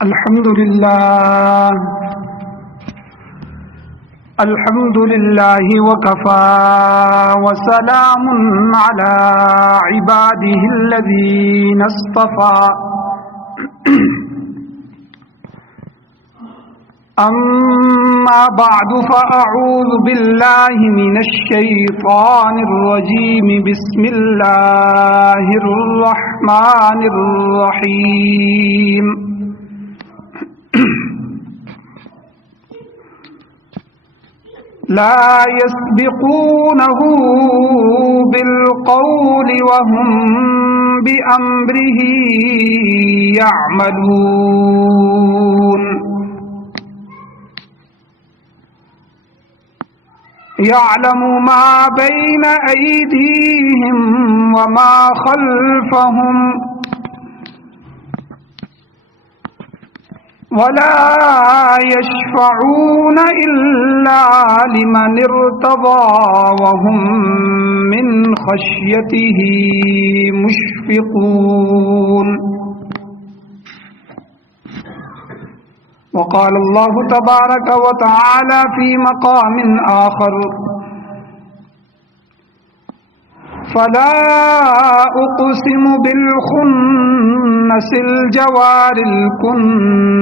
الحمد لله وكفى وسلام على عباده الذين اصطفى أما بعد فأعوذ بالله من الشيطان الرجيم بسم الله الرحمن الرحيم لا يسبقونه بالقول وهم بأمره يعملون يعلم ما بين أيديهم وما خلفهم ولا يشفعون إلا لمن ارتضى وهم من خشيته مشفقون وقال الله تبارك وتعالى في مقام آخر فلا أقسم بالخنس الجوار الكنس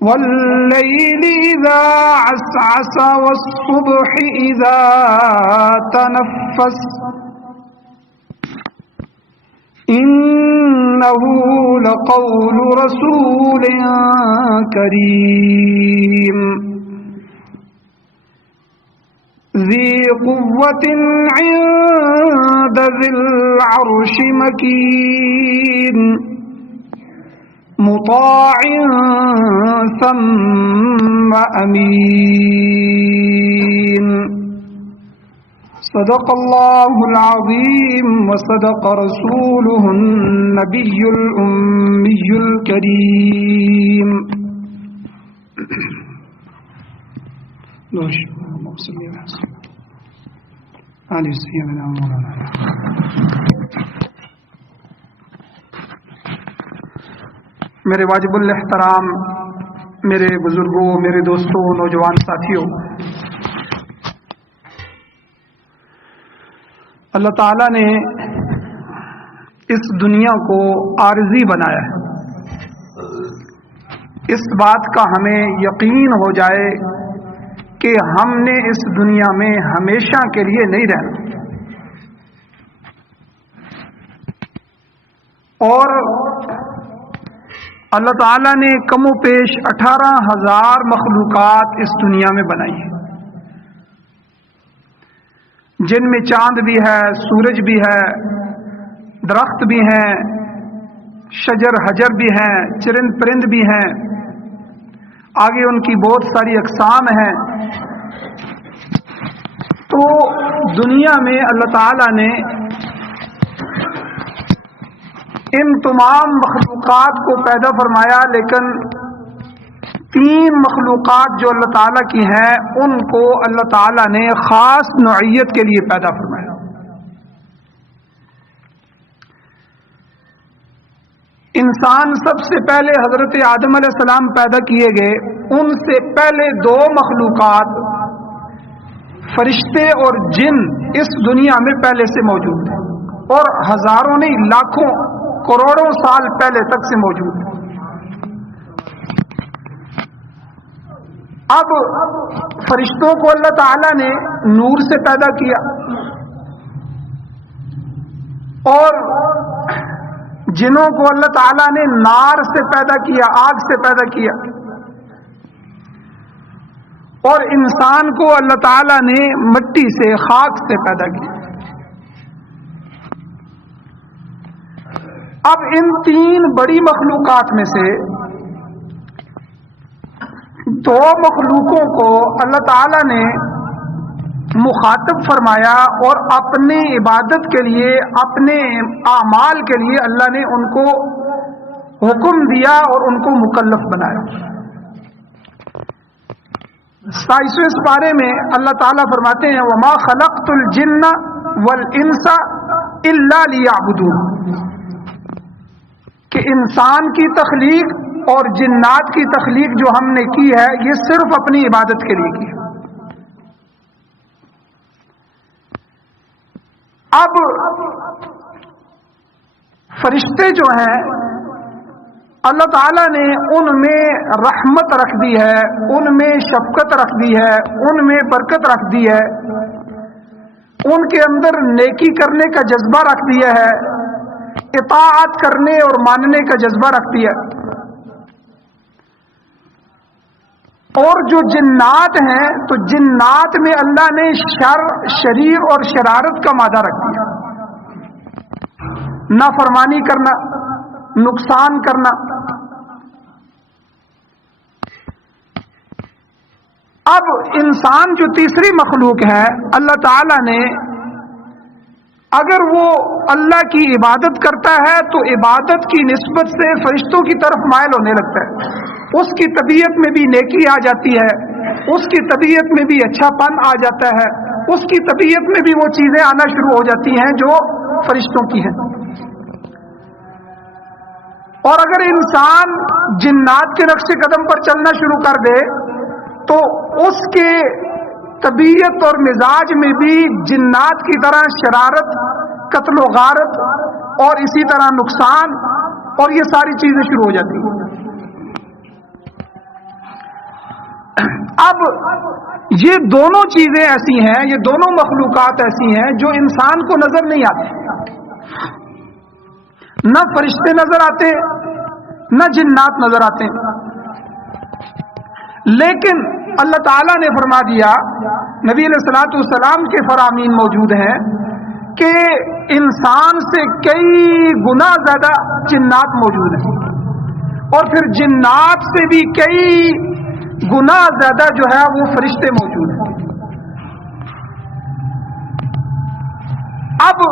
والليل إذا عسعس والصبح إذا تنفس إنه لقول رسول كريم ذي قوة عند ذي العرش مكين مطاع ثم أمين صدق الله العظيم وصدق رسوله النبي الأمي الكريم میرے واجب الاحترام میرے بزرگوں، میرے دوستوں، نوجوان ساتھیوں، اللہ تعالیٰ نے اس دنیا کو عارضی بنایا ہے۔ اس بات کا ہمیں یقین ہو جائے کہ ہم نے اس دنیا میں ہمیشہ کے لیے نہیں رہنا، اور اللہ تعالیٰ نے کم و پیش 18,000 مخلوقات اس دنیا میں بنائی ہیں، جن میں چاند بھی ہے، سورج بھی ہے، درخت بھی ہیں، شجر حجر بھی ہیں، چرند پرند بھی ہیں، آگے ان کی بہت ساری اقسام ہیں۔ تو دنیا میں اللہ تعالیٰ نے ان تمام مخلوقات کو پیدا فرمایا، لیکن 3 مخلوقات جو اللہ تعالیٰ کی ہیں ان کو اللہ تعالیٰ نے خاص نوعیت کے لیے پیدا فرمایا۔ انسان سب سے پہلے حضرت آدم علیہ السلام پیدا کیے گئے، ان سے پہلے 2 مخلوقات فرشتے اور جن اس دنیا میں پہلے سے موجود ہیں، اور ہزاروں نہیں لاکھوں کروڑوں سال پہلے تک سے موجود ہیں۔ اب فرشتوں کو اللہ تعالیٰ نے نور سے پیدا کیا، اور جنوں کو اللہ تعالیٰ نے نار سے پیدا کیا، آگ سے پیدا کیا، اور انسان کو اللہ تعالیٰ نے مٹی سے، خاک سے پیدا کیا۔ اب ان 3 بڑی مخلوقات میں سے 2 مخلوقوں کو اللہ تعالیٰ نے مخاطب فرمایا، اور اپنی عبادت کے لیے، اپنے اعمال کے لیے اللہ نے ان کو حکم دیا اور ان کو مکلف بنایا۔ 27ویں سپارے میں اللہ تعالیٰ فرماتے ہیں وَمَا خَلَقْتُ الْجِنَّ وَالْإِنسَ إِلَّا لِيَعْبُدُونَ، کہ انسان کی تخلیق اور جنات کی تخلیق جو ہم نے کی ہے یہ صرف اپنی عبادت کے لیے کی ہے. اب فرشتے جو ہیں اللہ تعالیٰ نے ان میں رحمت رکھ دی ہے، ان میں شفقت رکھ دی ہے، ان میں برکت رکھ دی ہے، ان کے اندر نیکی کرنے کا جذبہ رکھ دیا ہے، اطاعت کرنے اور ماننے کا جذبہ رکھ دیا ہے. اور جو جنات ہیں تو جنات میں اللہ نے شریر اور شرارت کا مادہ رکھ دیا، نافرمانی کرنا، نقصان کرنا. اب انسان جو تیسری مخلوق ہے اللہ تعالی نے اگر وہ اللہ کی عبادت کرتا ہے تو عبادت کی نسبت سے فرشتوں کی طرف مائل ہونے لگتا ہے. اس کی طبیعت میں بھی نیکی آ جاتی ہے، اس کی طبیعت میں بھی اچھا پن آ جاتا ہے، اس کی طبیعت میں بھی وہ چیزیں آنا شروع ہو جاتی ہیں جو فرشتوں کی ہیں. اور اگر انسان جنات کے نقش قدم پر چلنا شروع کر دے تو اس کے طبیعت اور مزاج میں بھی جنات کی طرح شرارت، قتل و غارت اور اسی طرح نقصان اور یہ ساری چیزیں شروع ہو جاتی ہیں. اب یہ دونوں چیزیں ایسی ہیں، یہ دونوں مخلوقات ایسی ہیں جو انسان کو نظر نہیں آتی. نہ فرشتے نظر آتے نہ جنات نظر آتے، لیکن اللہ تعالیٰ نے فرما دیا، نبی علیہ الصلوۃ والسلام کے فرامین موجود ہیں کہ انسان سے کئی گنا زیادہ جنات موجود ہیں، اور پھر جنات سے بھی کئی گنا زیادہ جو ہے وہ فرشتے موجود ہیں. اب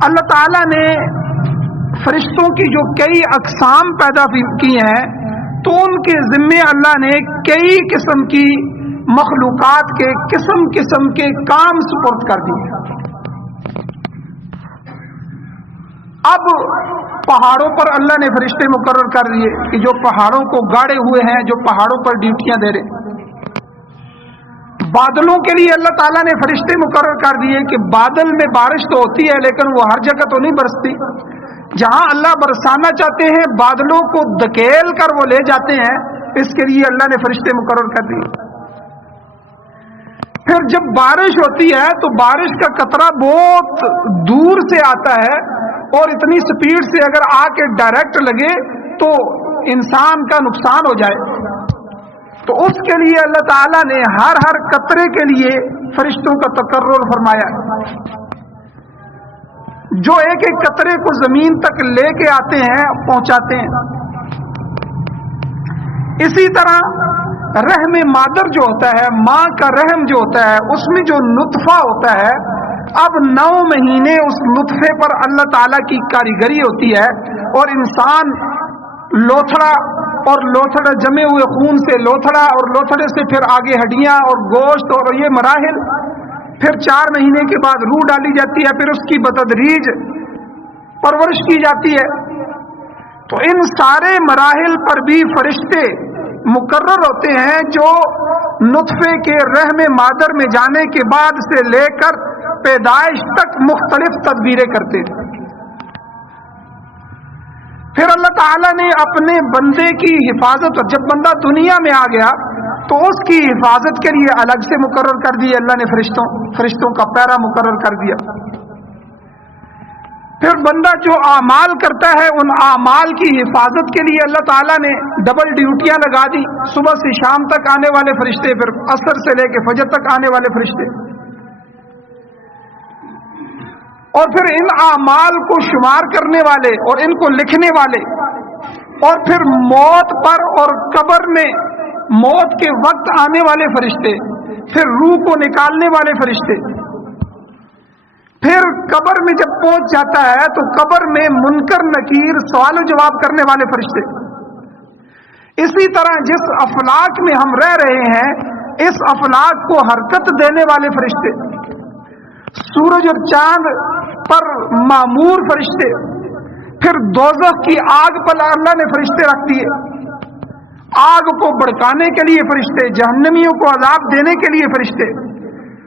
اللہ تعالیٰ نے فرشتوں کی جو کئی اقسام پیدا کی ہیں تو ان کے ذمے اللہ نے کئی قسم کی مخلوقات کے قسم قسم کے کام سپرد کر دیے. اب پہاڑوں پر اللہ نے فرشتے مقرر کر دیے کہ جو پہاڑوں کو گاڑے ہوئے ہیں، جو پہاڑوں پر ڈیوٹیاں دے رہے. بادلوں کے لیے اللہ تعالیٰ نے فرشتے مقرر کر دیے کہ بادل میں بارش تو ہوتی ہے لیکن وہ ہر جگہ تو نہیں برستی، جہاں اللہ برسانا چاہتے ہیں بادلوں کو دھکیل کر وہ لے جاتے ہیں، اس کے لیے اللہ نے فرشتے مقرر کر دیے. پھر جب بارش ہوتی ہے تو بارش کا قطرہ بہت دور سے آتا ہے اور اتنی سپیڈ سے اگر آ کے ڈائریکٹ لگے تو انسان کا نقصان ہو جائے، تو اس کے لیے اللہ تعالیٰ نے ہر قطرے کے لیے فرشتوں کا تقرر فرمایا، جو ایک ایک قطرے کو زمین تک لے کے آتے ہیں، پہنچاتے ہیں. اسی طرح رحم مادر جو ہوتا ہے، ماں کا رحم جو ہوتا ہے، اس میں جو نطفہ ہوتا ہے، اب 9 مہینے اس نطفے پر اللہ تعالیٰ کی کاریگری ہوتی ہے، اور انسان لوتھڑا اور لوتھڑا جمے ہوئے خون سے لوتھڑا، اور لوتھڑے سے پھر آگے ہڈیاں اور گوشت اور یہ مراحل، پھر 4 مہینے کے بعد روح ڈالی جاتی ہے، پھر اس کی بتدریج پرورش کی جاتی ہے. تو ان سارے مراحل پر بھی فرشتے مقرر ہوتے ہیں جو نطفے کے رحم مادر میں جانے کے بعد سے لے کر پیدائش تک مختلف تدبیریں کرتے ہیں. پھر اللہ تعالیٰ نے اپنے بندے کی حفاظت، اور جب بندہ دنیا میں آ گیا تو اس کی حفاظت کے لیے الگ سے مقرر کر دیے اللہ نے فرشتوں کا پیرا مقرر کر دیا. پھر بندہ جو اعمال کرتا ہے ان اعمال کی حفاظت کے لیے اللہ تعالیٰ نے ڈبل ڈیوٹیاں لگا دی، صبح سے شام تک آنے والے فرشتے، پھر عصر سے لے کے فجر تک آنے والے فرشتے، اور پھر ان اعمال کو شمار کرنے والے اور ان کو لکھنے والے، اور پھر موت پر اور قبر میں موت کے وقت آنے والے فرشتے، پھر روح کو نکالنے والے فرشتے، پھر قبر میں جب پہنچ جاتا ہے تو قبر میں منکر نکیر سوال و جواب کرنے والے فرشتے. اسی طرح جس افلاک میں ہم رہ رہے ہیں اس افلاک کو حرکت دینے والے فرشتے، سورج اور چاند پر معمور فرشتے، پھر دوزخ کی آگ پر اللہ نے فرشتے رکھ دیے، آگ کو بھڑکانے کے لیے فرشتے، جہنمیوں کو عذاب دینے کے لیے فرشتے،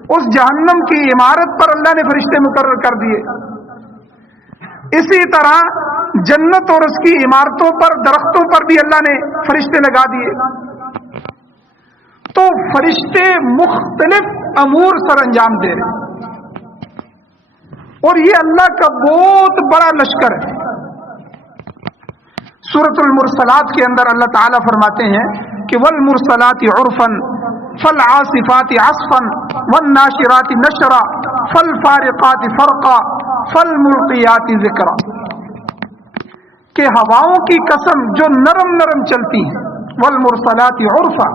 اس جہنم کی عمارت پر اللہ نے فرشتے مقرر کر دیے۔ اسی طرح جنت اور اس کی عمارتوں پر، درختوں پر بھی اللہ نے فرشتے لگا دیے۔ تو فرشتے مختلف امور سر انجام دے رہے ہیں، اور یہ اللہ کا بہت بڑا لشکر ہے۔ سورۃ المرسلات کے اندر اللہ تعالیٰ فرماتے ہیں کہ والمرسلات عرفا فالعاصفات عصفا والناشرات نشرا فالفارقات فرقا فالملقیات ذکرا، کہ ہواؤں کی قسم جو نرم نرم چلتی ہیں، والمرسلات عرفا،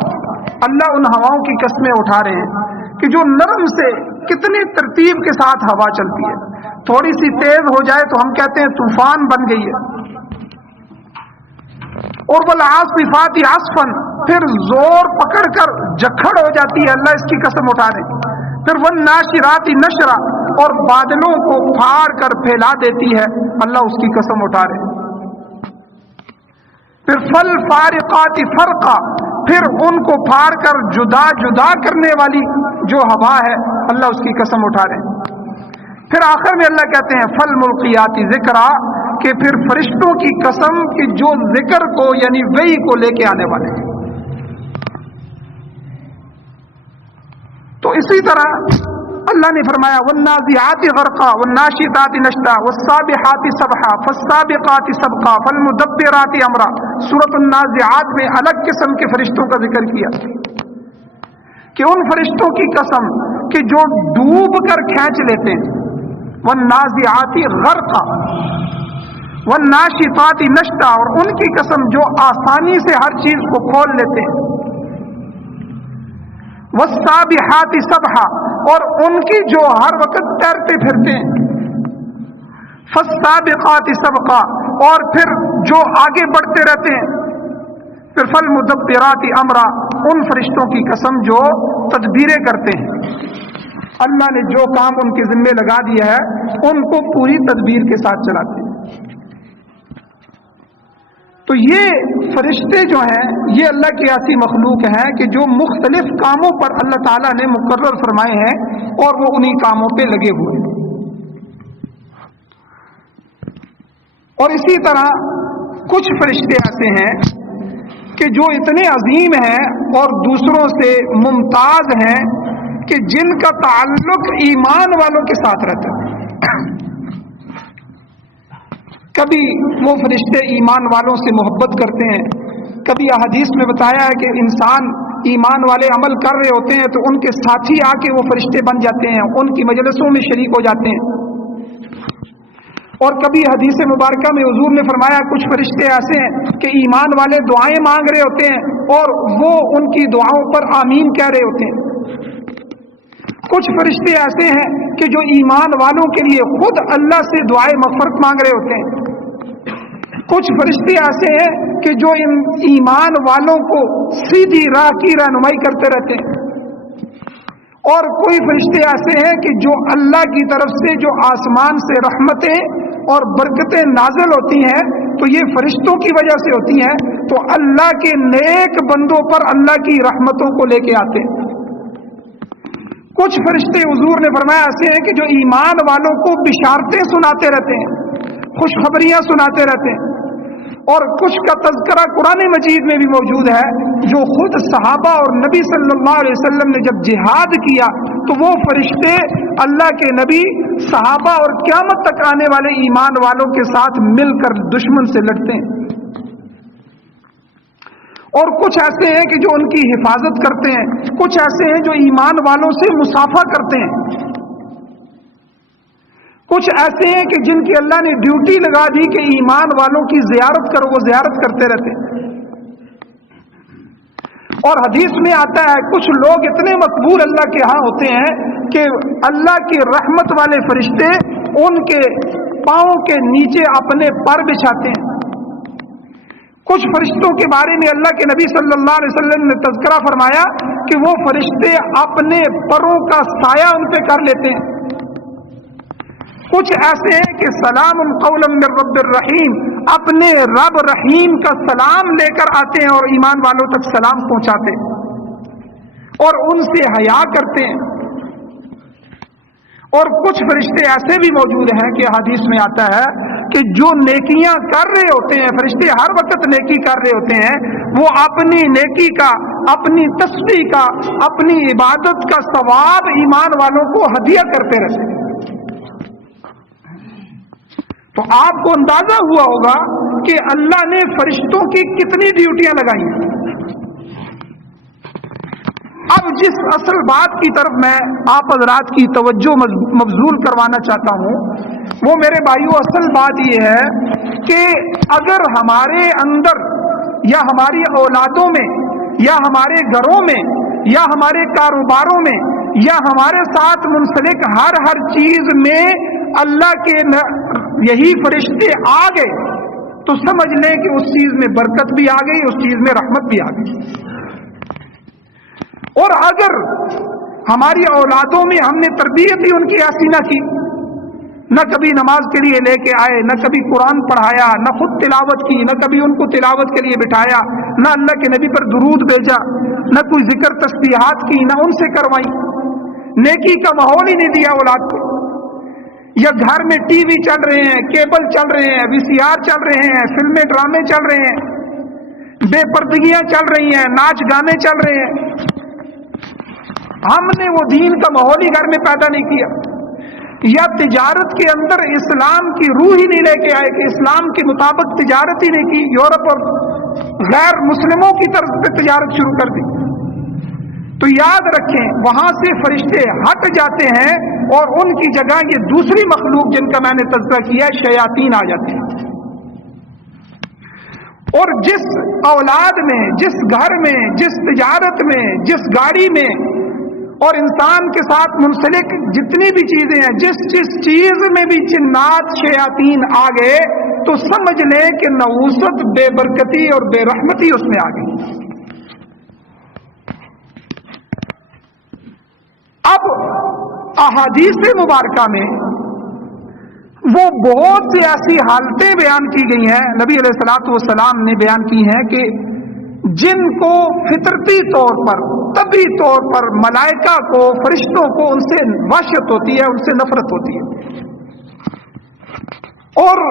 اللہ ان ہواؤں کی قسمیں اٹھا رہے ہیں کہ جو نرم سے کتنی ترتیب کے ساتھ ہوا چلتی ہے، تھوڑی سی تیز ہو جائے تو ہم کہتے ہیں طوفان بن گئی ہے۔ اور والعاصفات عصفا، پھر زور پکڑ کر جکھڑ ہو جاتی ہے، اللہ اس کی قسم اٹھا رہے ہیں۔ پھر والناشرات نشرا، اور بادلوں کو پھاڑ کر پھیلا دیتی ہے، اللہ اس کی قسم اٹھا رہے ہیں۔ پھر فالفارقات فرقا، پھر ان کو پھاڑ کر جدا جدا کرنے والی جو ہوا ہے، اللہ اس کی قسم اٹھا رہے ہیں۔ پھر آخر میں اللہ کہتے ہیں فالملقیات ذکرا، کہ پھر فرشتوں کی قسم کہ جو ذکر کو یعنی وحی کو لے کے آنے والے ہیں۔ تو اسی طرح اللہ نے فرمایا والنازعات غرقا والناشطات نشطا والسابحات سبحا فالسابقات سبقا فالمدبرات امرا۔ سورۃ النازعات میں الگ قسم کے فرشتوں کا ذکر کیا کہ ان فرشتوں کی قسم کہ جو ڈوب کر کھینچ لیتے ہیں، والنازعات غرقا والناشطات نشطا، اور ان کی قسم جو آسانی سے ہر چیز کو کھول لیتے ہیں، والسابحات سبحا، اور ان کی جو ہر وقت تیرتے پھرتے ہیں، فالسابقات سبقا، اور پھر جو آگے بڑھتے رہتے ہیں، پھر فالمدبرات امرا، ان فرشتوں کی قسم جو تدبیریں کرتے ہیں، اللہ نے جو کام ان کے ذمے لگا دیا ہے ان کو پوری تدبیر کے ساتھ چلاتے ہیں۔ تو یہ فرشتے جو ہیں یہ اللہ کی ایسی مخلوق ہیں کہ جو مختلف کاموں پر اللہ تعالیٰ نے مقرر فرمائے ہیں اور وہ انہی کاموں پہ لگے ہوئے ہیں۔ اور اسی طرح کچھ فرشتے ایسے ہیں کہ جو اتنے عظیم ہیں اور دوسروں سے ممتاز ہیں کہ جن کا تعلق ایمان والوں کے ساتھ رہتا ہے۔ کبھی وہ فرشتے ایمان والوں سے محبت کرتے ہیں، کبھی احادیث میں بتایا ہے کہ انسان ایمان والے عمل کر رہے ہوتے ہیں تو ان کے ساتھی آ کے وہ فرشتے بن جاتے ہیں، ان کی مجلسوں میں شریک ہو جاتے ہیں۔ اور کبھی حدیث مبارکہ میں حضور نے فرمایا کچھ فرشتے ایسے ہیں کہ ایمان والے دعائیں مانگ رہے ہوتے ہیں اور وہ ان کی دعاؤں پر آمین کہہ رہے ہوتے ہیں۔ کچھ فرشتے ایسے ہیں کہ جو ایمان والوں کے لیے خود اللہ سے دعائیں مغفرت مانگ رہے ہوتے ہیں۔ کچھ فرشتے ایسے ہیں کہ جو ایمان والوں کو سیدھی راہ کی رہنمائی کرتے رہتے ہیں، اور کوئی فرشتے ایسے ہیں کہ جو اللہ کی طرف سے جو آسمان سے رحمتیں اور برکتیں نازل ہوتی ہیں تو یہ فرشتوں کی وجہ سے ہوتی ہیں، تو اللہ کے نیک بندوں پر اللہ کی رحمتوں کو لے کے آتے ہیں۔ کچھ فرشتے حضور نے فرمایا ایسے ہیں کہ جو ایمان والوں کو بشارتیں سناتے رہتے ہیں، خوشخبریاں سناتے رہتے ہیں۔ اور کچھ کا تذکرہ قرآن مجید میں بھی موجود ہے، جو خود صحابہ اور نبی صلی اللہ علیہ وسلم نے جب جہاد کیا تو وہ فرشتے اللہ کے نبی، صحابہ اور قیامت تک آنے والے ایمان والوں کے ساتھ مل کر دشمن سے لڑتے ہیں۔ اور کچھ ایسے ہیں کہ جو ان کی حفاظت کرتے ہیں، کچھ ایسے ہیں جو ایمان والوں سے مصافحہ کرتے ہیں، کچھ ایسے ہیں کہ جن کی اللہ نے ڈیوٹی لگا دی کہ ایمان والوں کی زیارت کرو، وہ زیارت کرتے رہتے ہیں۔ اور حدیث میں آتا ہے کچھ لوگ اتنے مقبول اللہ کے ہاں ہوتے ہیں کہ اللہ کی رحمت والے فرشتے ان کے پاؤں کے نیچے اپنے پر بچھاتے ہیں۔ کچھ فرشتوں کے بارے میں اللہ کے نبی صلی اللہ علیہ وسلم نے تذکرہ فرمایا کہ وہ فرشتے اپنے پروں کا سایہ ان پہ کر لیتے ہیں۔ کچھ ایسے ہیں کہ سلام قولا من رب الرحیم، اپنے رب رحیم کا سلام لے کر آتے ہیں اور ایمان والوں تک سلام پہنچاتے اور ان سے حیا کرتے ہیں۔ اور کچھ فرشتے ایسے بھی موجود ہیں کہ حدیث میں آتا ہے کہ جو نیکیاں کر رہے ہوتے ہیں، فرشتے ہر وقت نیکی کر رہے ہوتے ہیں، وہ اپنی نیکی کا، اپنی تسبیح کا، اپنی عبادت کا ثواب ایمان والوں کو ہدیہ کرتے رہتے ہیں۔ تو آپ کو اندازہ ہوا ہوگا کہ اللہ نے فرشتوں کی کتنی ڈیوٹیاں لگائی ہیں۔ اب جس اصل بات کی طرف میں آپ حضرات کی توجہ مبذول کروانا چاہتا ہوں وہ میرے بھائیوں اصل بات یہ ہے کہ اگر ہمارے اندر یا ہماری اولادوں میں یا ہمارے گھروں میں یا ہمارے کاروباروں میں یا ہمارے ساتھ منسلک ہر چیز میں اللہ کے یہی فرشتے آ گئے تو سمجھ لیں کہ اس چیز میں برکت بھی آ گئی، اس چیز میں رحمت بھی آ گئی۔ اور اگر ہماری اولادوں میں ہم نے تربیت بھی ان کی ایسی نہ کی، نہ کبھی نماز کے لیے لے کے آئے، نہ کبھی قرآن پڑھایا، نہ خود تلاوت کی، نہ کبھی ان کو تلاوت کے لیے بٹھایا، نہ اللہ کے نبی پر درود بھیجا، نہ کوئی ذکر تسبیحات کی، نہ ان سے کروائی، نیکی کا ماحول ہی نہیں دیا اولاد کو، یا گھر میں ٹی وی چل رہے ہیں، کیبل چل رہے ہیں، وی سی آر چل رہے ہیں، فلمیں ڈرامے چل رہے ہیں، بے پردگیاں چل رہی ہیں، ناچ گانے چل رہے ہیں، ہم نے وہ دین کا ماحول ہی گھر میں پیدا نہیں کیا، یا تجارت کے اندر اسلام کی روح ہی نہیں لے کے آئے کہ اسلام کے مطابق تجارت ہی نہیں کی، یورپ اور غیر مسلموں کی طرف سے تجارت شروع کر دی، تو یاد رکھیں وہاں سے فرشتے ہٹ جاتے ہیں اور ان کی جگہ یہ دوسری مخلوق جن کا میں نے تذکرہ کیا ہے شیاطین آ جاتے ہیں۔ اور جس اولاد میں، جس گھر میں، جس تجارت میں، جس گاڑی میں اور انسان کے ساتھ منسلک جتنی بھی چیزیں ہیں، جس چیز میں بھی جنات شیاطین آ گئے تو سمجھ لیں کہ نحوست، بے برکتی اور بے رحمتی اس میں آ گئی۔ اب احادیث مبارکہ میں وہ بہت سی ایسی حالتیں بیان کی گئی ہیں، نبی علیہ الصلوۃ والسلام نے بیان کی ہیں کہ جن کو فطرتی طور پر، طبعی طور پر ملائکہ کو، فرشتوں کو ان سے وحشت ہوتی ہے، ان سے نفرت ہوتی ہے، اور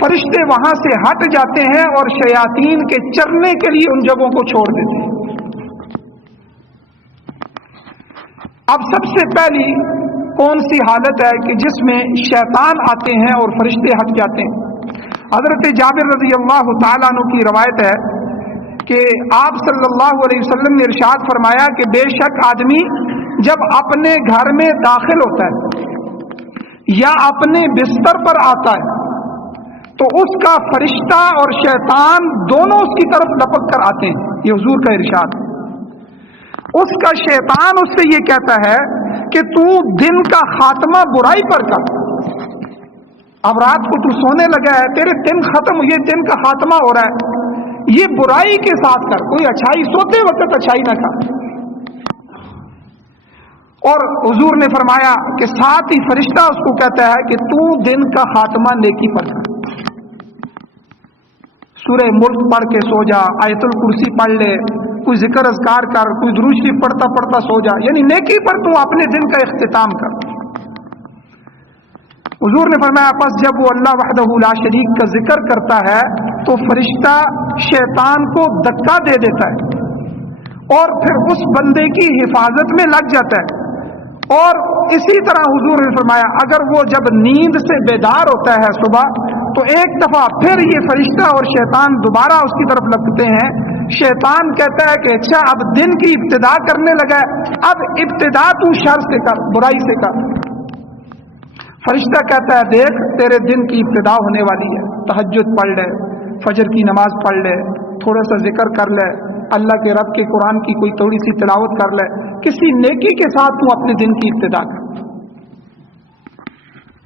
فرشتے وہاں سے ہٹ جاتے ہیں اور شیاطین کے چرنے کے لیے ان جگہوں کو چھوڑ دیتے ہیں۔ اب سب سے پہلی کون سی حالت ہے کہ جس میں شیطان آتے ہیں اور فرشتے ہٹ جاتے ہیں؟ حضرت جابر رضی اللہ تعالیٰ عنہ کی روایت ہے کہ آپ صلی اللہ علیہ وسلم نے ارشاد فرمایا کہ بے شک آدمی جب اپنے گھر میں داخل ہوتا ہے یا اپنے بستر پر آتا ہے تو اس کا فرشتہ اور شیطان دونوں اس کی طرف لپک کر آتے ہیں، یہ حضور کا ارشاد ہے۔ اس کا شیطان اس سے یہ کہتا ہے کہ تو دن کا خاتمہ برائی پر کر، اب رات کو تو سونے لگا ہے، تیرے دن ختم، یہ دن کا خاتمہ ہو رہا ہے، یہ برائی کے ساتھ کر، کوئی اچھائی، سوتے وقت اچھائی نہ کر۔ اور حضور نے فرمایا کہ ساتھ ہی فرشتہ اس کو کہتا ہے کہ تو دن کا خاتمہ نیکی پر کر، سورہ ملک پڑھ کے سو جا، آیت الکرسی پڑھ لے، کوئی ذکر اذکار کر، کوئی درود شریف پڑھتا پڑھتا سو جا، یعنی نیکی پر تو اپنے دن کا اختتام کر۔ حضور نے فرمایا پس جب وہ اللہ وحدہ لا شریک کا ذکر کرتا ہے تو فرشتہ شیطان کو دھکا دے دیتا ہے اور پھر اس بندے کی حفاظت میں لگ جاتا ہے۔ اور اسی طرح حضور نے فرمایا اگر وہ جب نیند سے بیدار ہوتا ہے صبح تو ایک دفعہ پھر یہ فرشتہ اور شیطان دوبارہ اس کی طرف لپکتے ہیں۔ شیطان کہتا ہے کہ اچھا اب دن کی ابتدا کرنے لگا ہے، اب ابتدا تو شر سے کر، برائی سے کر۔ فرشتہ کہتا ہے دیکھ تیرے دن کی ابتدا ہونے والی ہے، تہجد پڑھ لے، فجر کی نماز پڑھ لے، تھوڑا سا ذکر کر لے، اللہ کے رب کے قرآن کی کوئی تھوڑی سی تلاوت کر لے، کسی نیکی کے ساتھ تو اپنے دن کی ابتدا کر۔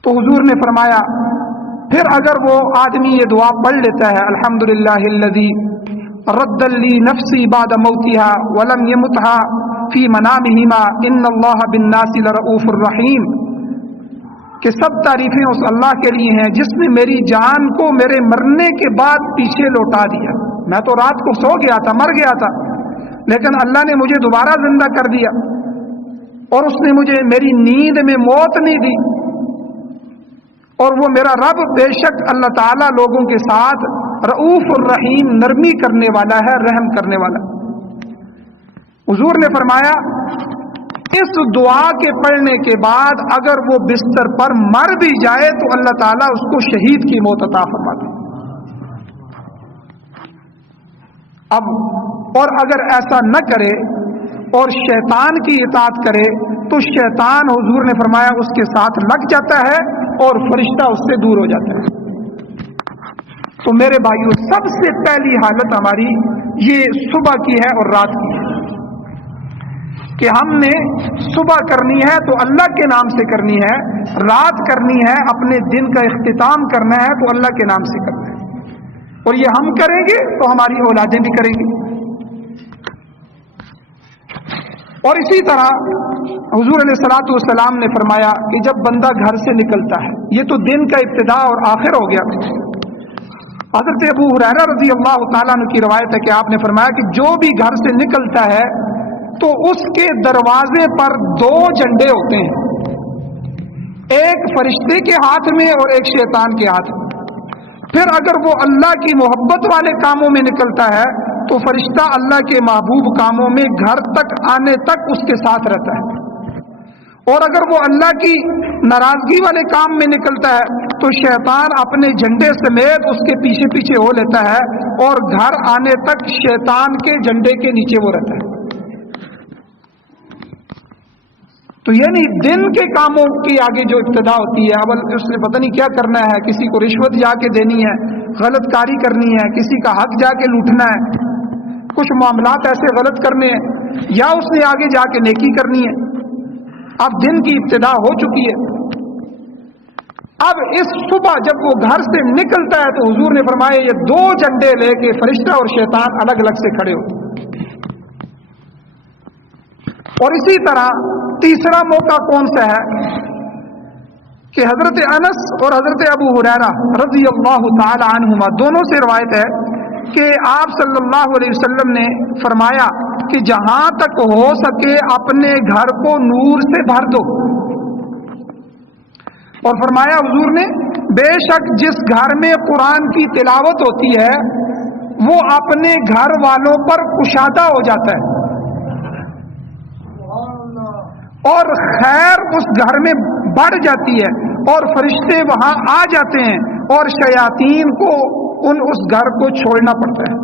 تو حضور نے فرمایا پھر اگر وہ آدمی یہ دعا پڑھ لیتا ہے الحمدللہ الذی رد لی نفسی بعد موتها ولم يمتها فی منامہما ان اللہ بالناس لرؤوف الرحیم، کہ سب تعریفیں اس اللہ کے لیے ہیں جس نے میری جان کو میرے مرنے کے بعد پیچھے لوٹا دیا. میں تو رات کو سو گیا تھا، مر گیا تھا، لیکن اللہ نے مجھے دوبارہ زندہ کر دیا، اور اس نے مجھے میری نیند میں موت نہیں دی. اور وہ میرا رب بے شک اللہ تعالیٰ لوگوں کے ساتھ رؤوف الرحیم، نرمی کرنے والا ہے، رحم کرنے والا. حضور نے فرمایا اس دعا کے پڑھنے کے بعد اگر وہ بستر پر مر بھی جائے تو اللہ تعالیٰ اس کو شہید کی موت عطا فرماتے. اب اور اگر ایسا نہ کرے اور شیطان کی اطاعت کرے تو شیطان، حضور نے فرمایا، اس کے ساتھ لگ جاتا ہے اور فرشتہ اس سے دور ہو جاتا ہے. تو میرے بھائیوں، سب سے پہلی حالت ہماری یہ صبح کی ہے اور رات کی ہے کہ ہم نے صبح کرنی ہے تو اللہ کے نام سے کرنی ہے، رات کرنی ہے، اپنے دن کا اختتام کرنا ہے تو اللہ کے نام سے کرنا ہے. اور یہ ہم کریں گے تو ہماری اولادیں بھی کریں گی. اور اسی طرح حضور علیہ الصلوۃ والسلام نے فرمایا کہ جب بندہ گھر سے نکلتا ہے، یہ تو دن کا ابتدا اور آخر ہو گیا. حضرت ابو ہریرہ رضی اللہ تعالیٰ عنہ کی روایت ہے کہ آپ نے فرمایا کہ جو بھی گھر سے نکلتا ہے تو اس کے دروازے پر 2 جھنڈے ہوتے ہیں، ایک فرشتے کے ہاتھ میں اور ایک شیطان کے ہاتھ میں. پھر اگر وہ اللہ کی محبت والے کاموں میں نکلتا ہے تو فرشتہ اللہ کے محبوب کاموں میں گھر تک آنے تک اس کے ساتھ رہتا ہے، اور اگر وہ اللہ کی ناراضگی والے کام میں نکلتا ہے تو شیطان اپنے جھنڈے سمیت اس کے پیچھے پیچھے ہو لیتا ہے اور گھر آنے تک شیطان کے جھنڈے کے نیچے وہ رہتا ہے. تو یعنی دن کے کاموں کی آگے جو ابتدا ہوتی ہے، اب اس نے پتہ نہیں کیا کرنا ہے، کسی کو رشوت جا کے دینی ہے، غلط کاری کرنی ہے، کسی کا حق جا کے لوٹنا ہے، کچھ معاملات ایسے غلط کرنے ہیں، یا اس نے آگے جا کے نیکی کرنی ہے. اب دن کی ابتدا ہو چکی ہے. اب اس صبح جب وہ گھر سے نکلتا ہے تو حضور نے فرمایا یہ 2 جھنڈے لے کے فرشتہ اور شیطان الگ الگ سے کھڑے ہو. اور اسی طرح تیسرا موقع کون سا ہے کہ حضرت انس اور حضرت ابو ہریرہ رضی اللہ تعالی عنہما دونوں سے روایت ہے کہ آپ صلی اللہ علیہ وسلم نے فرمایا کہ جہاں تک ہو سکے اپنے گھر کو نور سے بھر دو. اور فرمایا حضور نے بے شک جس گھر میں قرآن کی تلاوت ہوتی ہے وہ اپنے گھر والوں پر کشادہ ہو جاتا ہے اور خیر اس گھر میں بڑھ جاتی ہے اور فرشتے وہاں آ جاتے ہیں اور شیاطین کو اس گھر کو چھوڑنا پڑتا ہے.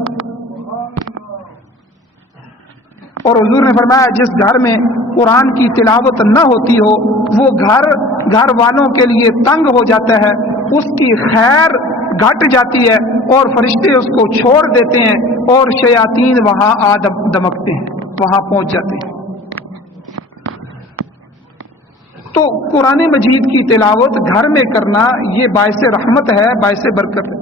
اور حضور نے فرمایا جس گھر میں قرآن کی تلاوت نہ ہوتی ہو وہ گھر والوں کے لیے تنگ ہو جاتا ہے، اس کی خیر گھٹ جاتی ہے اور فرشتے اس کو چھوڑ دیتے ہیں اور شیاطین وہاں آ دمکتے ہیں، وہاں پہنچ جاتے ہیں. تو قرآن مجید کی تلاوت گھر میں کرنا یہ باعث رحمت ہے، باعث برکت ہے.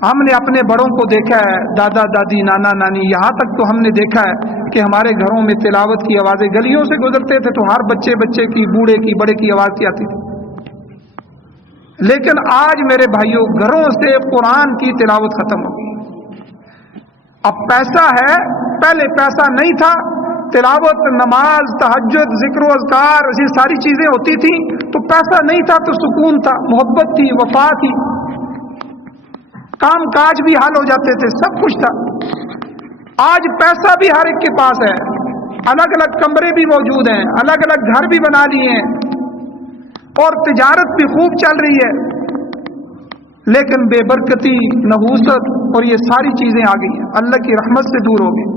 ہم نے اپنے بڑوں کو دیکھا ہے، دادا دادی، نانا نانی، یہاں تک تو ہم نے دیکھا ہے کہ ہمارے گھروں میں تلاوت کی آوازیں گلیوں سے گزرتے تھے تو ہر بچے کی، بوڑھے کی، بڑے کی آواز کی آتی تھی. لیکن آج میرے بھائیوں گھروں سے قرآن کی تلاوت ختم ہو گئی. اب پیسہ ہے، پہلے پیسہ نہیں تھا، تلاوت، نماز، تہجد، ذکر و اذکار، یہ ساری چیزیں ہوتی تھیں تو پیسہ نہیں تھا تو سکون تھا، محبت تھی، وفا تھی، کام کاج بھی حل ہو جاتے تھے، سب کچھ تھا. آج پیسہ بھی ہر ایک کے پاس ہے، الگ الگ کمرے بھی موجود ہیں، الگ الگ گھر بھی بنا لیے ہیں اور تجارت بھی خوب چل رہی ہے، لیکن بے برکتی، نحوست اور یہ ساری چیزیں آ گئی ہیں، اللہ کی رحمت سے دور ہو گئی.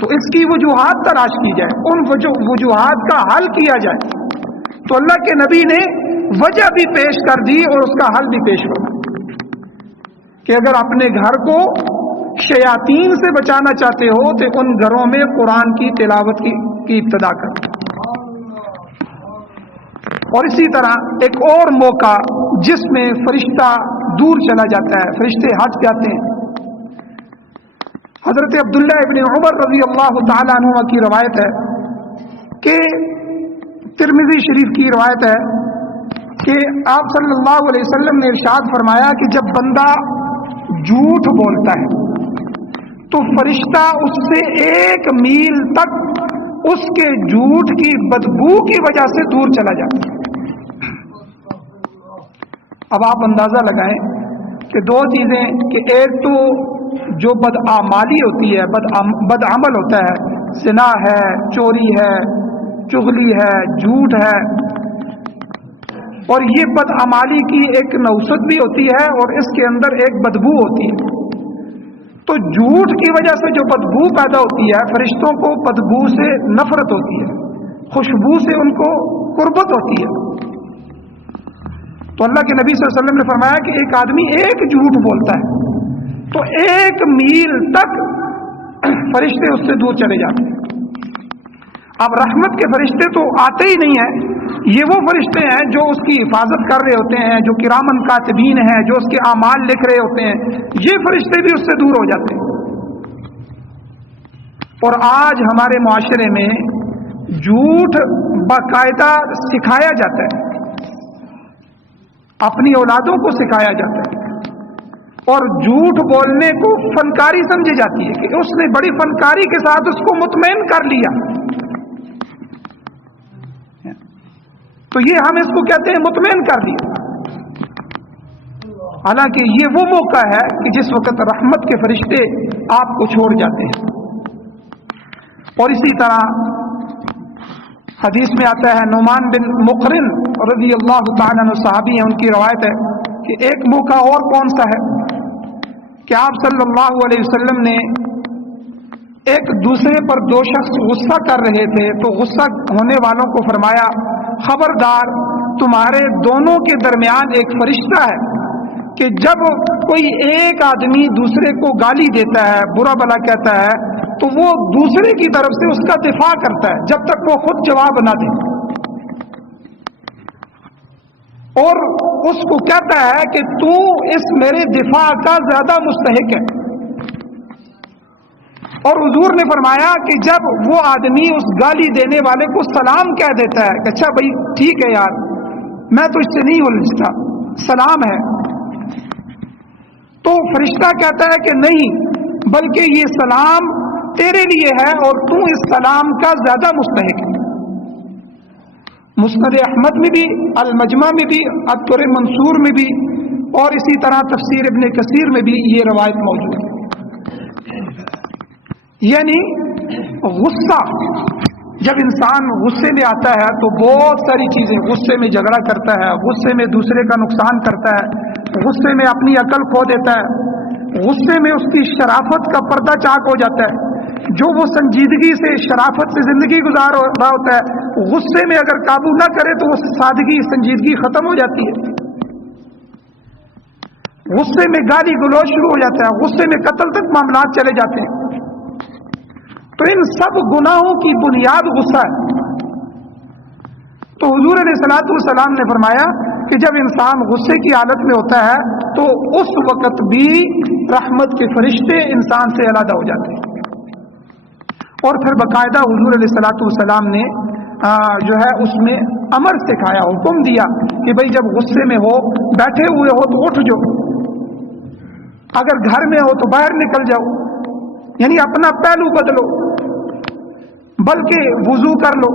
تو اس کی وجوہات تلاش کی جائے، ان وجوہات کا حل کیا جائے. تو اللہ کے نبی نے وجہ بھی پیش کر دی اور اس کا حل بھی پیش کرا کہ اگر اپنے گھر کو شیاطین سے بچانا چاہتے ہو تو ان گھروں میں قرآن کی تلاوت کی ابتدا کر. اور اسی طرح ایک اور موقع جس میں فرشتہ دور چلا جاتا ہے، فرشتے ہٹ جاتے ہیں. حضرت عبداللہ ابن عمر رضی اللہ تعالیٰ عنہ کی روایت ہے کہ ترمذی شریف کی روایت ہے کہ آپ صلی اللہ علیہ وسلم نے ارشاد فرمایا کہ جب بندہ جھوٹ بولتا ہے تو فرشتہ اس سے 1 میل تک اس کے جھوٹ کی بدبو کی وجہ سے دور چلا جاتا ہے۔ اب آپ اندازہ لگائیں کہ 2 چیزیں، کہ ایک تو جو بدعمالی ہوتی ہے، بدعمل ہوتا ہے، زنا ہے، چوری ہے، چغلی ہے، جھوٹ ہے، اور یہ بدعمالی کی ایک نوسط بھی ہوتی ہے اور اس کے اندر ایک بدبو ہوتی ہے۔ تو جھوٹ کی وجہ سے جو بدبو پیدا ہوتی ہے، فرشتوں کو بدبو سے نفرت ہوتی ہے، خوشبو سے ان کو قربت ہوتی ہے۔ تو اللہ کے نبی صلی اللہ علیہ وسلم نے فرمایا کہ ایک آدمی ایک جھوٹ بولتا ہے تو 1 میل تک فرشتے اس سے دور چلے جاتے ہیں۔ اب رحمت کے فرشتے تو آتے ہی نہیں ہیں، یہ وہ فرشتے ہیں جو اس کی حفاظت کر رہے ہوتے ہیں، جو کرامن کاتبین ہیں، جو اس کے اعمال لکھ رہے ہوتے ہیں، یہ فرشتے بھی اس سے دور ہو جاتے ہیں۔ اور آج ہمارے معاشرے میں جھوٹ باقاعدہ سکھایا جاتا ہے، اپنی اولادوں کو سکھایا جاتا ہے، اور جھوٹ بولنے کو فنکاری سمجھی جاتی ہے کہ اس نے بڑی فنکاری کے ساتھ اس کو مطمئن کر لیا، تو یہ ہم اس کو کہتے ہیں مطمئن کر دیا۔ حالانکہ یہ وہ موقع ہے کہ جس وقت رحمت کے فرشتے آپ کو چھوڑ جاتے ہیں۔ اور اسی طرح حدیث میں آتا ہے، نعمان بن مقرن رضی اللہ تعالیٰ عنہ صحابی ہیں، ان کی روایت ہے کہ ایک موقع اور کون سا ہے کہ آپ صلی اللہ علیہ وسلم نے ایک دوسرے پر 2 شخص غصہ کر رہے تھے تو غصہ ہونے والوں کو فرمایا، خبردار، تمہارے دونوں کے درمیان ایک فرشتہ ہے کہ جب کوئی ایک آدمی دوسرے کو گالی دیتا ہے، برا بھلا کہتا ہے، تو وہ دوسرے کی طرف سے اس کا دفاع کرتا ہے جب تک وہ خود جواب نہ دے، اور اس کو کہتا ہے کہ تو اس میرے دفاع کا زیادہ مستحق ہے۔ اور حضور نے فرمایا کہ جب وہ آدمی اس گالی دینے والے کو سلام کہہ دیتا ہے کہ اچھا بھائی ٹھیک ہے یار، میں تو اس سے نہیں الجھتا، سلام ہے، تو فرشتہ کہتا ہے کہ نہیں، بلکہ یہ سلام تیرے لیے ہے اور تو اس سلام کا زیادہ مستحق ہے۔ مسند احمد میں بھی، المجمع میں بھی، الدر منصور میں بھی، اور اسی طرح تفسیر ابن کثیر میں بھی یہ روایت موجود ہے۔ یعنی غصہ، جب انسان غصے میں آتا ہے تو بہت ساری چیزیں، غصے میں جھگڑا کرتا ہے، غصے میں دوسرے کا نقصان کرتا ہے، غصے میں اپنی عقل کھو دیتا ہے، غصے میں اس کی شرافت کا پردہ چاک ہو جاتا ہے، جو وہ سنجیدگی سے، شرافت سے زندگی گزار رہا ہوتا ہے، غصے میں اگر قابو نہ کرے تو وہ سادگی، سنجیدگی ختم ہو جاتی ہے، غصے میں گالی گلوچ شروع ہو جاتا ہے، غصے میں قتل تک معاملات چلے جاتے ہیں۔ تو ان سب گناہوں کی بنیاد غصہ ہے۔ تو حضور علیہ الصلوۃ والسلام نے فرمایا کہ جب انسان غصے کی حالت میں ہوتا ہے تو اس وقت بھی رحمت کے فرشتے انسان سے علیحدہ ہو جاتے ہیں۔ اور پھر باقاعدہ حضور علیہ الصلوۃ والسلام نے جو ہے اس میں امر سکھایا، حکم دیا کہ بھئی جب غصے میں ہو، بیٹھے ہوئے ہو تو اٹھ جاؤ، اگر گھر میں ہو تو باہر نکل جاؤ، یعنی اپنا پہلو بدلو، بلکہ وضو کر لو۔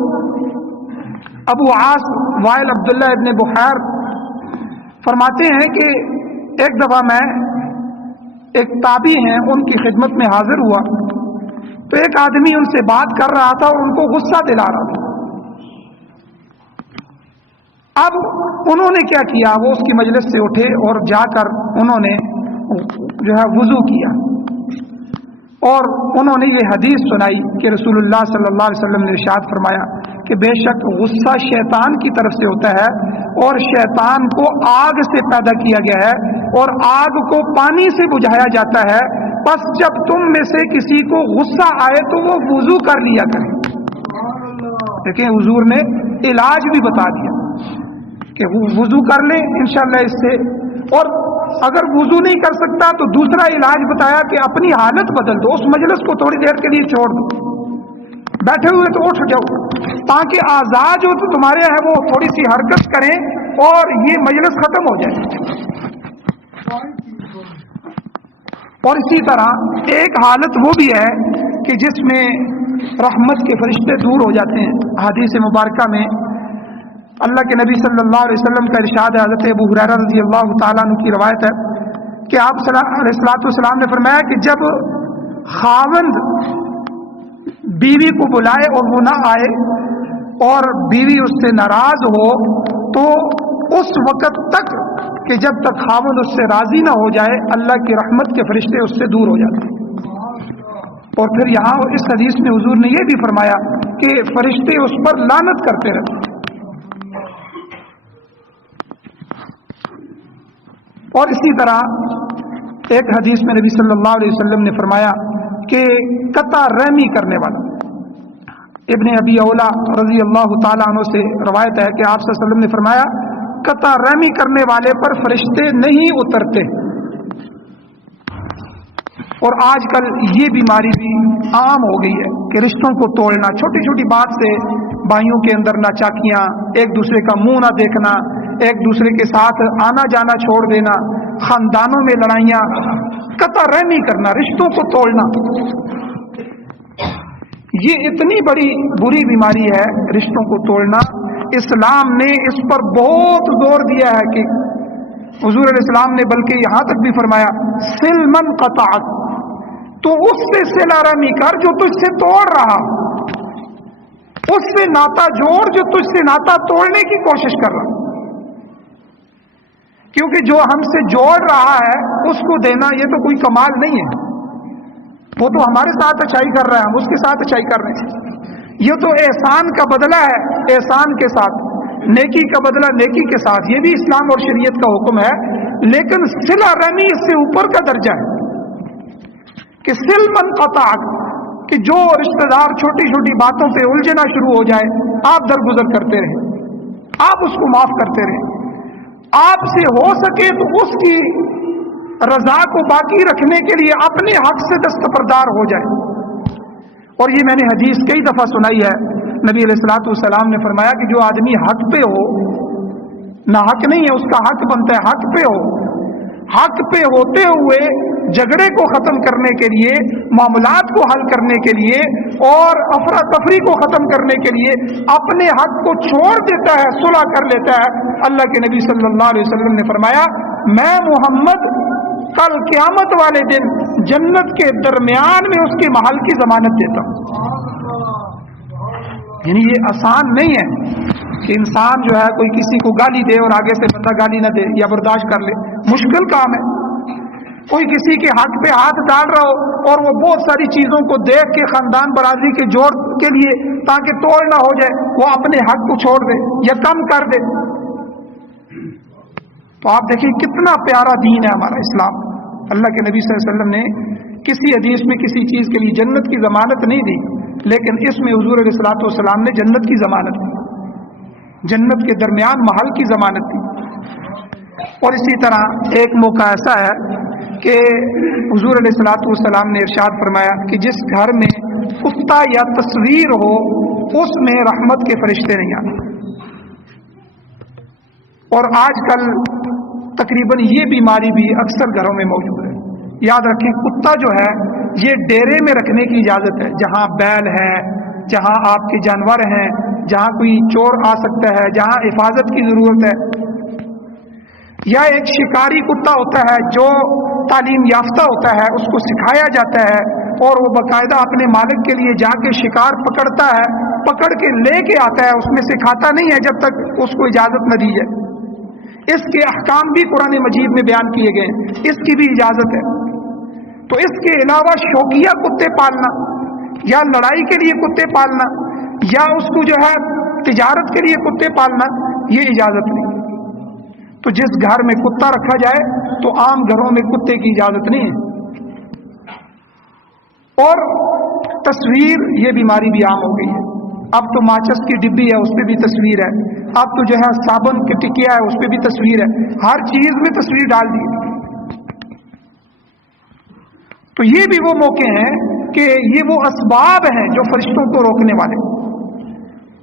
ابو عاص وائل عبداللہ ابن بحیر فرماتے ہیں کہ ایک دفعہ میں ایک تابعی ہیں، ان کی خدمت میں حاضر ہوا تو ایک آدمی ان سے بات کر رہا تھا اور ان کو غصہ دلا رہا تھا۔ اب انہوں نے کیا کیا، وہ اس کی مجلس سے اٹھے اور جا کر انہوں نے جو ہے وضو کیا، اور انہوں نے یہ حدیث سنائی کہ رسول اللہ صلی اللہ علیہ وسلم نے ارشاد فرمایا کہ بے شک غصہ شیطان کی طرف سے ہوتا ہے، اور شیطان کو آگ سے پیدا کیا گیا ہے، اور آگ کو پانی سے بجھایا جاتا ہے، پس جب تم میں سے کسی کو غصہ آئے تو وہ وضو کر لیا کرے۔ دیکھیں حضور نے علاج بھی بتا دیا کہ وضو کر لیں انشاءاللہ اس سے، اور اگر وضو نہیں کر سکتا تو دوسرا علاج بتایا کہ اپنی حالت بدل دو، اس مجلس کو تھوڑی دیر کے لیے چھوڑ دو، بیٹھے ہوئے تو اٹھ جاؤ، تاکہ اعضاء جو تمہارے ہیں وہ تھوڑی سی حرکت کریں، اور یہ مجلس ختم ہو جائے. اور اسی طرح ایک حالت وہ بھی ہے کہ جس میں رحمت کے فرشتے دور ہو جاتے ہیں. حدیث مبارکہ میں اللہ کے نبی صلی اللہ علیہ وسلم کا ارشاد ہے، حضرت ابو ہریرہ رضی اللہ تعالیٰ عنہ کی روایت ہے کہ آپ علیہ السلام نے فرمایا کہ جب خاوند بیوی کو بلائے اور وہ نہ آئے اور بیوی اس سے ناراض ہو تو اس وقت تک کہ جب تک خاوند اس سے راضی نہ ہو جائے اللہ کی رحمت کے فرشتے اس سے دور ہو جاتے ہیں. اور پھر یہاں اس حدیث میں حضور نے یہ بھی فرمایا کہ فرشتے اس پر لعنت کرتے رہتے ہیں. اور اسی طرح ایک حدیث میں نبی صلی اللہ علیہ وسلم نے فرمایا کہ قطع رحمی کرنے والا، ابن ابی اولا رضی اللہ تعالیٰ عنہ سے روایت ہے کہ آپ صلی اللہ علیہ وسلم نے فرمایا قطع رحمی کرنے والے پر فرشتے نہیں اترتے. اور آج کل یہ بیماری بھی عام ہو گئی ہے کہ رشتوں کو توڑنا، چھوٹی چھوٹی بات سے بھائیوں کے اندر ناچاکیاں، ایک دوسرے کا منہ نہ دیکھنا، ایک دوسرے کے ساتھ آنا جانا چھوڑ دینا، خاندانوں میں لڑائیاں، قطع رحمی کرنا، رشتوں کو توڑنا. یہ اتنی بڑی بری بیماری ہے رشتوں کو توڑنا. اسلام نے اس پر بہت زور دیا ہے کہ حضور علیہ السلام نے بلکہ یہاں تک بھی فرمایا سل من قطعت، تو اس سے صلہ رحمی کر جو تجھ سے توڑ رہا، اس سے ناتا جوڑ جو تجھ سے ناتا توڑنے کی کوشش کر رہا. کیونکہ جو ہم سے جوڑ رہا ہے اس کو دینا یہ تو کوئی کمال نہیں ہے، وہ تو ہمارے ساتھ اچھائی کر رہا ہے، ہم اس کے ساتھ اچھائی کر رہے ہیں. یہ تو احسان کا بدلہ ہے، احسان کے ساتھ، نیکی کا بدلہ نیکی کے ساتھ. یہ بھی اسلام اور شریعت کا حکم ہے. لیکن صلہ رحمی اس سے اوپر کا درجہ ہے کہ سل من قطع، کہ جو رشتہ دار چھوٹی چھوٹی باتوں پہ الجھنا شروع ہو جائے آپ درگزر کرتے رہیں، آپ اس کو معاف کرتے رہیں. آپ سے ہو سکے تو اس کی رضا کو باقی رکھنے کے لیے اپنے حق سے دستبردار ہو جائے. اور یہ میں نے حدیث کئی دفعہ سنائی ہے. نبی علیہ الصلوۃ والسلام نے فرمایا کہ جو آدمی حق پہ ہو، نہ حق نہیں ہے، اس کا حق بنتا ہے، حق پہ ہو، حق پہ ہوتے ہوئے جھگڑے کو ختم کرنے کے لیے، معاملات کو حل کرنے کے لیے اور افراتفری کو ختم کرنے کے لیے اپنے حق کو چھوڑ دیتا ہے، صلح کر لیتا ہے. اللہ کے نبی صلی اللہ علیہ وسلم نے فرمایا میں محمد کل قیامت والے دن جنت کے درمیان میں اس کے محل کی ضمانت دیتا ہوں. یعنی یہ آسان نہیں ہے کہ انسان جو ہے کوئی کسی کو گالی دے اور آگے سے بندہ گالی نہ دے یا برداشت کر لے. مشکل کام ہے. کوئی کسی کے حق پہ ہاتھ ڈال رہا ہو اور وہ بہت ساری چیزوں کو دیکھ کے خاندان برادری کے جوڑ کے لیے تاکہ توڑ نہ ہو جائے وہ اپنے حق کو چھوڑ دے یا کم کر دے. تو آپ دیکھیں کتنا پیارا دین ہے ہمارا اسلام. اللہ کے نبی صلی اللہ علیہ وسلم نے کسی حدیث میں کسی چیز کے لیے جنت کی ضمانت نہیں دی، لیکن اس میں حضور علیہ الصلوۃ والسلام نے جنت کی ضمانت دی، جنت کے درمیان محل کی ضمانت دی. اور اسی طرح ایک موقع ایسا ہے کہ حضور علیہ الصلوۃ والسلام نے ارشاد فرمایا کہ جس گھر میں کتا یا تصویر ہو اس میں رحمت کے فرشتے نہیں آتے. اور آج کل تقریباً یہ بیماری بھی اکثر گھروں میں موجود ہے. یاد رکھیں کتا جو ہے یہ ڈیرے میں رکھنے کی اجازت ہے، جہاں بیل ہے، جہاں آپ کے جانور ہیں، جہاں کوئی چور آ سکتا ہے، جہاں حفاظت کی ضرورت ہے. یا ایک شکاری کتا ہوتا ہے جو تعلیم یافتہ ہوتا ہے، اس کو سکھایا جاتا ہے اور وہ باقاعدہ اپنے مالک کے لیے جا کے شکار پکڑتا ہے، پکڑ کے لے کے آتا ہے، اس میں سے کھاتا نہیں ہے جب تک اس کو اجازت نہ دی جائے. اس کے احکام بھی قرآن مجید میں بیان کیے گئے ہیں، اس کی بھی اجازت ہے. تو اس کے علاوہ شوقیہ کتے پالنا یا لڑائی کے لیے کتے پالنا یا اس کو جو ہے تجارت کے لیے کتے پالنا یہ اجازت نہیں. تو جس گھر میں کتا رکھا جائے تو عام گھروں میں کتے کی اجازت نہیں ہے. اور تصویر یہ بیماری بھی عام ہو گئی ہے. اب تو ماچس کی ڈبی ہے اس پہ بھی تصویر ہے، اب تو جو ہے صابن کی ٹکیا ہے اس پہ بھی تصویر ہے، ہر چیز میں تصویر ڈال دی. تو یہ بھی وہ موقع ہیں کہ یہ وہ اسباب ہیں جو فرشتوں کو روکنے والے.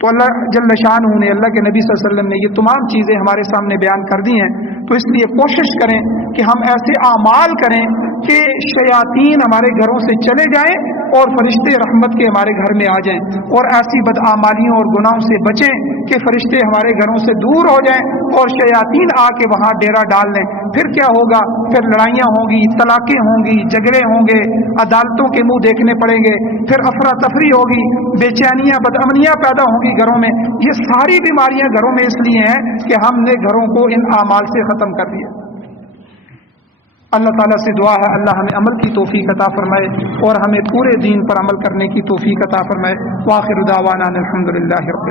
تو اللہ جل شانہ نے، اللہ کے نبی صلی اللہ علیہ وسلم نے یہ تمام چیزیں ہمارے سامنے بیان کر دی ہیں. تو اس لیے کوشش کریں کہ ہم ایسے اعمال کریں کہ شیاطین ہمارے گھروں سے چلے جائیں اور فرشتے رحمت کے ہمارے گھر میں آ جائیں، اور ایسی بدعمالیوں اور گناہوں سے بچیں کہ فرشتے ہمارے گھروں سے دور ہو جائیں اور شیاطین آ کے وہاں ڈیرا ڈال لیں. پھر کیا ہوگا؟ پھر لڑائیاں ہوں گی، طلاقیں ہوں گی، جھگڑے ہوں گے، عدالتوں کے منہ دیکھنے پڑیں گے، پھر افراتفری ہوگی، بے چینیاں بدامنیاں پیدا ہوں گی گھروں میں. یہ ساری بیماریاں گھروں میں اس لیے ہیں کہ ہم نے گھروں کو ان اعمال سے ختم کر دیا. اللہ تعالیٰ سے دعا ہے اللہ ہمیں عمل کی توفیق عطا فرمائے اور ہمیں پورے دین پر عمل کرنے کی توفیق عطا فرمائے. وآخر دعوانا الحمدللہ رب